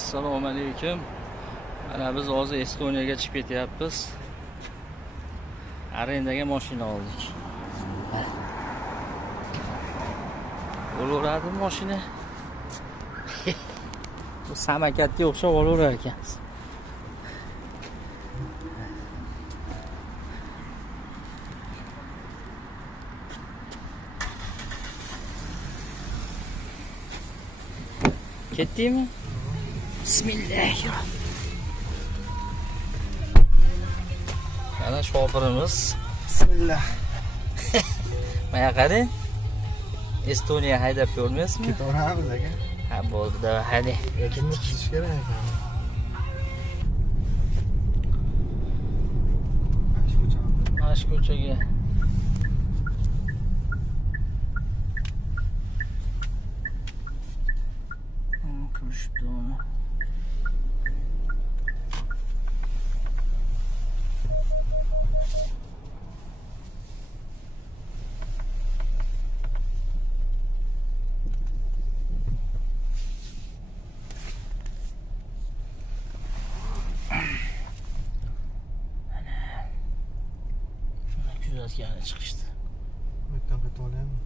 Assalomu alaykum. Mana biz hozir Estoniyaga chiqib ketyapmiz. Arendaga mashina oldik. Bo'laveradi mashina. Bu samakatga o'xshab olaverar ekan. Ketdingmi? Bismillahirrohmanirrohim. Mana shopirimiz. Bismillah. Mana qarang. Estoniya haydab ko'rmaysizmi? Ketaveramiz aka. Ha, bo'ldi, da hadi. Kimni kutish kerak ekan? Mana ko'chaga. Ko'rishdi uni. Kuzatgani chiqishdi. Bu yerdan qaytib olaymi?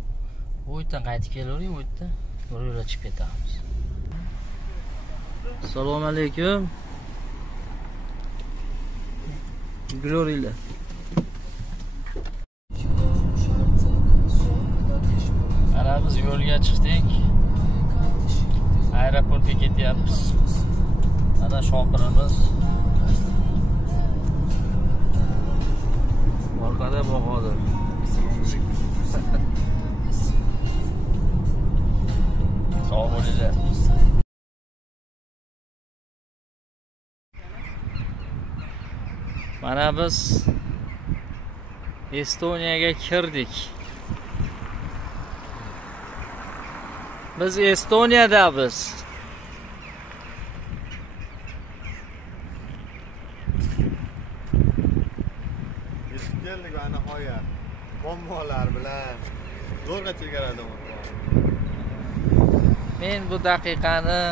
Bu yerdan qaytib kelavering, bu yerdan bir yo'la chiqib ketamiz. Assalomu alaykum. Yuguraveringlar. Mana biz yo'lga chiqdik. Aeroportga ketyapmiz. Mana shopirimiz. Orqada Bahodir. Sog' bo'linglar. Mana biz Estoniyaga kirdik. Biz Estoniyadamiz. Keldik va nihoyat muammolar bilan zo'rg'a chegarada Men bu daqiqani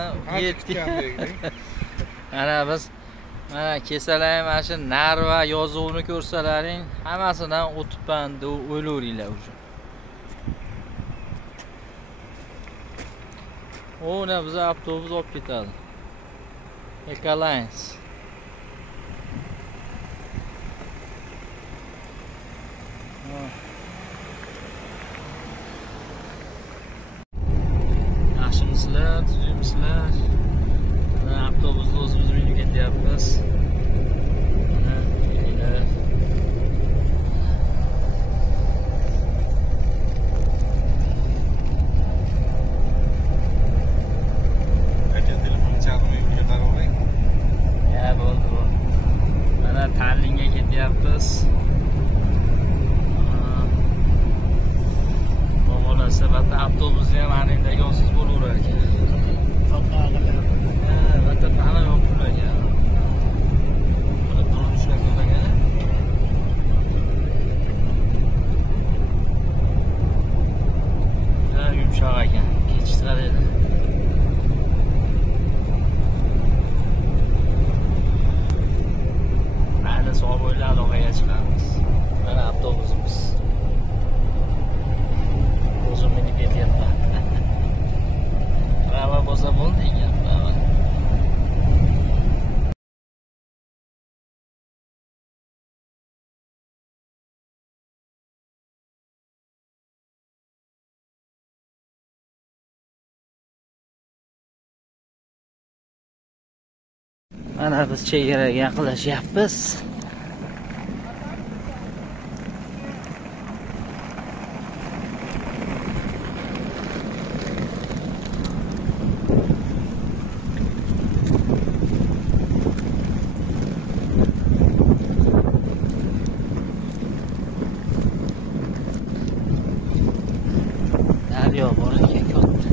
mana biz mana kesalayim mana shu Narva yozuvini ko'rsalaring, hammasidan o'tibman deb o'ylayveringlar o'sha. O'na biz avtobus olib ketadi. Ekalines. Yaxshimisizlar, tuzukmisizlar? Mana avtobusda o'zimiz minib ketyapmiz. Mana kelinglar. Aka telefon chalmay uyga qaravering. Ya bo'ldi. Mana Tallinga ketyapmiz. Sababda avtobusda ham arendaga olsiz bo'laverar ekan. Albatta qana yo'q pulaga. Buni pul ushlab qo'ygan. Ha, yumshoq ekan. Kechishtiradi. Mayli, sog' bo'linglar, aloqaga chiqamiz. Mana avtobusimiz. O'zim minib ketyapman. Prava bo'lsa bo'ldi ekan, prava. Mana biz chegaraga yaqinlashyapmiz. Daryo bor ekan katta.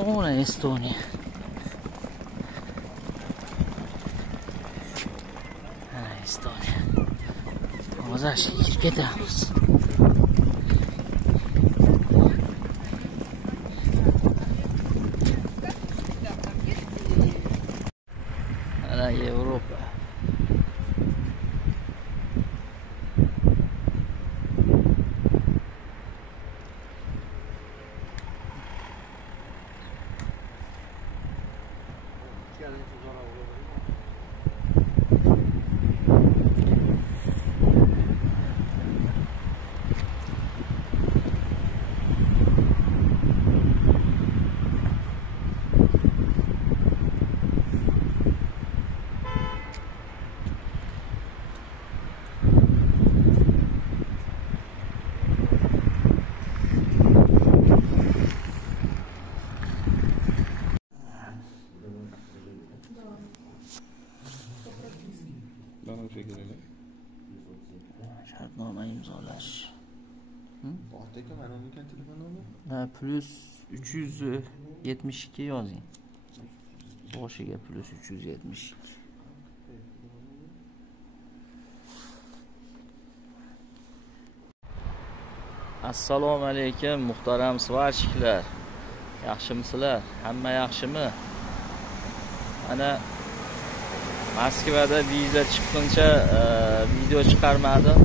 Ona Estoniya. Ha, Estoniya. Hozir kirib ketamiz. Ana Yevropa. Shartnoma imzolash. Ortdagi mana uniki telefon nomeri? Ha, plus 372 yozing. Boshiga plus 372. Assalomu alaykum muhtaram svarchiklar. Yaxshimisizlar? Hamma yaxshimi? Ana Moskvada viza chiqquncha video chiqarmadim.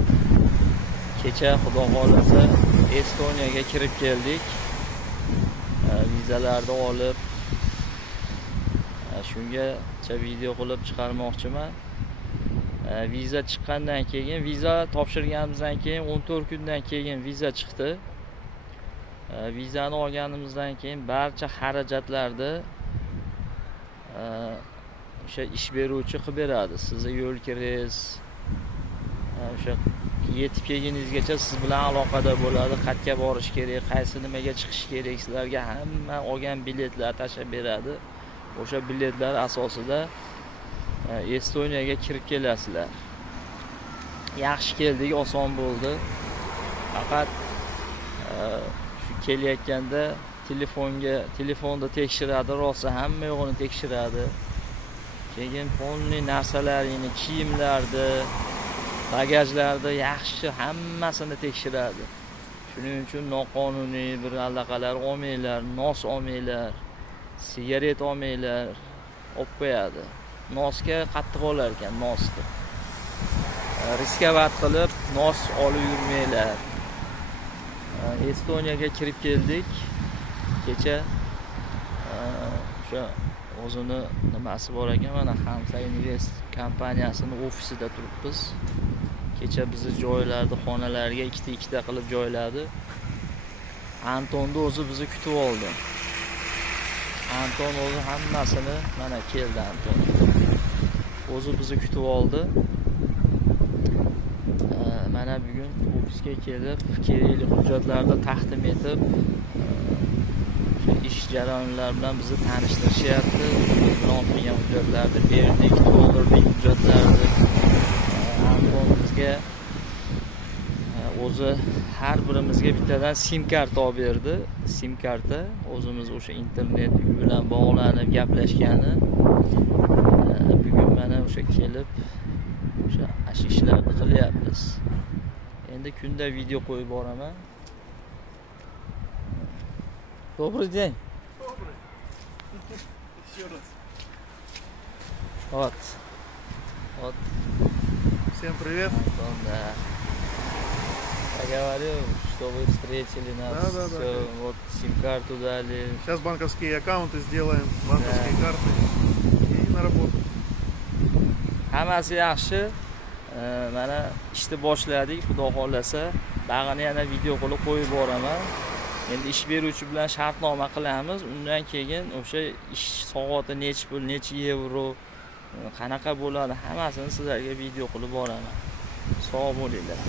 Kecha xudo xolasa Estoniyaga kirib keldik. Vizalarni olib shungacha video qilib chiqarmoqchiman. Viza chiqqandan keyin, viza topshirganimizdan keyin 14 kundan keyin viza chiqdi. Vizani olganimizdan keyin barcha xarajatlarni o'sha ish beruvchi qilib beradi. Sizga yo'l kiringiz, o'sha yetib kelguningizgacha siz bilan aloqada bo'ladi. Qayerga borish kerak, qaysi nimaga chiqish kerak, sizlarga hamma olgan biletlar tashab beradi. O'sha biletlar asosida Estoniyaga kirib kelasizlar. Yaxshi keldik, oson bo'ldi. Faqat shu kelayotganda telefonda tekshiradi, rosa hamma yo'g'ini tekshiradi. Keyin polni narsalarini, kiyimlarni, bagajlarni yaxshi hammasini tekshiradi. Shuning uchun noqonuniy bir allaqalar olmanglar, nos olmanglar, sigaret olmanglar, olib qo'yadi. Nosga qattiq olar ekan, nosni. Riskovat qilib nos olib yurmanglar. Estoniyaga kirib keldik. Kecha o'sha o'zini nimasi bor ekan, mana Hamsa Invest kompaniyasining ofisida turibmiz. Kecha bizni joylarni, xonalarga ikkita qilib joyladi. Antonni o'zi bizni kutib oldi. Anton o'zi hammasini mana keldi Anton. O'zi bizni kutib oldi. Mana bugun ofisga kelib, kerakli hujjatlarni taqdim etib, ish jarayonlari bilan bizni tanishtirishyapti. Biz bilan olgan hujjatlarni berdik, to'ldirdik hujjatlarni. Anton bizga o'zi har birimizga bittadan SIM karta olib berdi. SIM karta o'zimiz o'sha internet bilan bog'lanib gaplashgani. Bugun mana o'sha kelib o'sha ishlarni qilyapmiz. Endi kunda video qo'yib boraman. Добрый день. Добрый. Еще раз. Вот. Всем привет. Антон, да. Я говорю, что вы встретили нас. Да. Все, вот сим-карту дали. Сейчас банковские аккаунты сделаем, банковские карты и на работу. Hammasi yaxshi. Mana ishni boshladik, xudo xolasa. Bag'ini yana video qilib qo'yib boraman. Endi ish beruvchi bilan shartnoma qilamiz. Undan keyin o'sha ish soati necha pul, necha yevro, qanaqa bo'ladi, hammasini sizlarga video qilib boraman. Sog' bo'linglar.